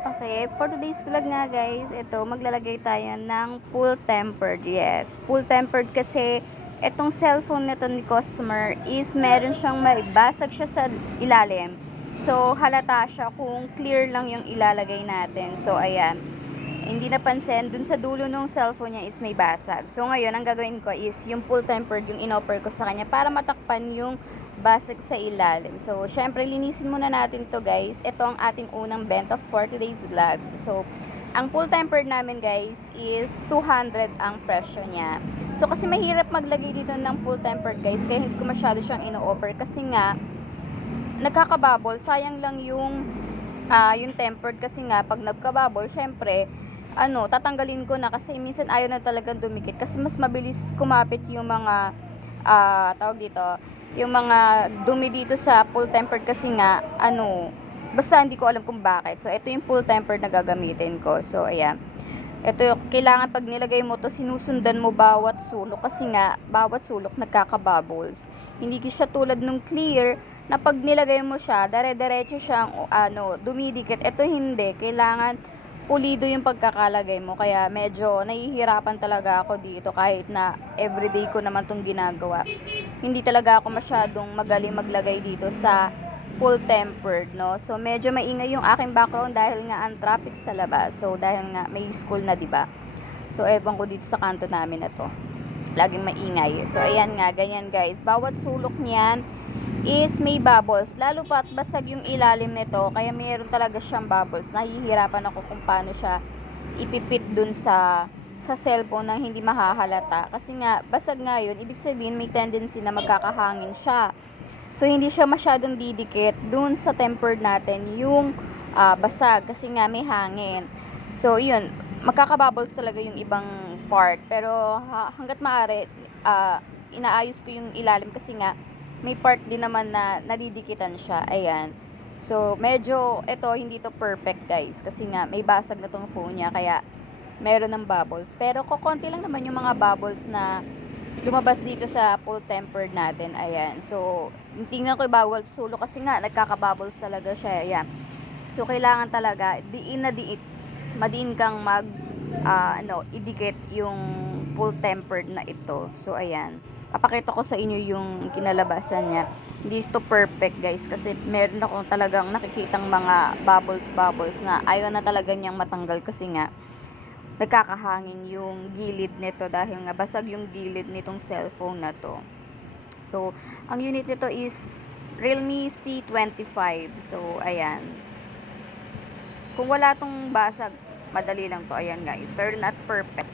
Okay, for today's vlog nga guys, ito maglalagay tayo ng full tempered. Yes, full tempered kasi itong cellphone nito ni customer is meron siyang basag siya sa ilalim. So halata siya kung clear lang yung ilalagay natin. So ayan, hindi napansin dun sa dulo ng cellphone niya is may basag. So ngayon ang gagawin ko is yung full tempered yung inoffer ko sa kanya para matakpan yung basag sa ilalim. So, syempre, linisin muna natin to guys. Ito ang ating unang benta for today's vlog. So, ang full tempered namin guys is 200 ang presyo niya. So, kasi mahirap maglagay dito ng full tempered guys, kaya hindi ko masyado siyang ino-offer kasi nga, nagkakababol. Sayang lang yung tempered kasi nga, pag nagkababol, syempre, tatanggalin ko na kasi minsan ayaw na talagang dumikit kasi mas mabilis kumapit yung mga tawag dito, yung mga dumi dito sa full tempered kasi nga, basta hindi ko alam kung bakit. So, ito yung full tempered na gagamitin ko. So, ayan. Ito yung, kailangan pag nilagay mo to sinusundan mo bawat sulok kasi nga, bawat sulok nagkaka-bubbles. Hindi siya tulad nung clear, na pag nilagay mo siya, dire-diretso siyang, dumidikit. Ito hindi. Kailangan pulido yung pagkakalagay mo. Kaya medyo nahihirapan talaga ako dito kahit na everyday ko naman tong ginagawa. Hindi talaga ako masyadong magaling maglagay dito sa full tempered, no? So medyo maingay yung aking background dahil nga ang traffic sa labas. So dahil nga may school na, 'di ba? So ewan ko dito sa kanto namin na to. Laging maingay. So ayan nga, ganyan guys. Bawat sulok niyan is may bubbles. Lalo pat basag yung ilalim nito, kaya mayroon talaga siyang bubbles. Nahihirapan ako kung paano siya ipipit dun sa cellphone nang hindi mahahalata. Kasi nga, basag nga yun, ibig sabihin may tendency na magkakahangin siya. So, hindi siya masyadong didikit dun sa tempered natin yung basag. Kasi nga may hangin. So, yun, magkakabubbles talaga yung ibang part. Pero hanggat maaari, inaayos ko yung ilalim kasi nga may part din naman na nadidikitan siya. Ayan. So, medyo, ito, hindi to perfect guys. Kasi nga, may basag na tong phone niya. Kaya, meron ng bubbles. Pero, kokonti lang naman yung mga bubbles na lumabas dito sa full tempered natin. Ayan. So, tingnan ko yung bawal sulo kasi nga, nagkaka-bubbles talaga siya. Ayan. So, kailangan talaga, diin na diit. Madiin kang idikit yung full tempered na ito. So, ayan. Papakita ko sa inyo yung kinalabasan niya. Hindi ito perfect guys kasi meron ako talagang nakikitang mga bubbles na ayaw na talaga niyang matanggal kasi nga nagkakahangin yung gilid nito dahil nga basag yung gilid nitong cellphone na to. So, ang unit nito is Realme C25. So, ayan. Kung wala tong basag, madali lang to. Ayan guys. Pero not perfect.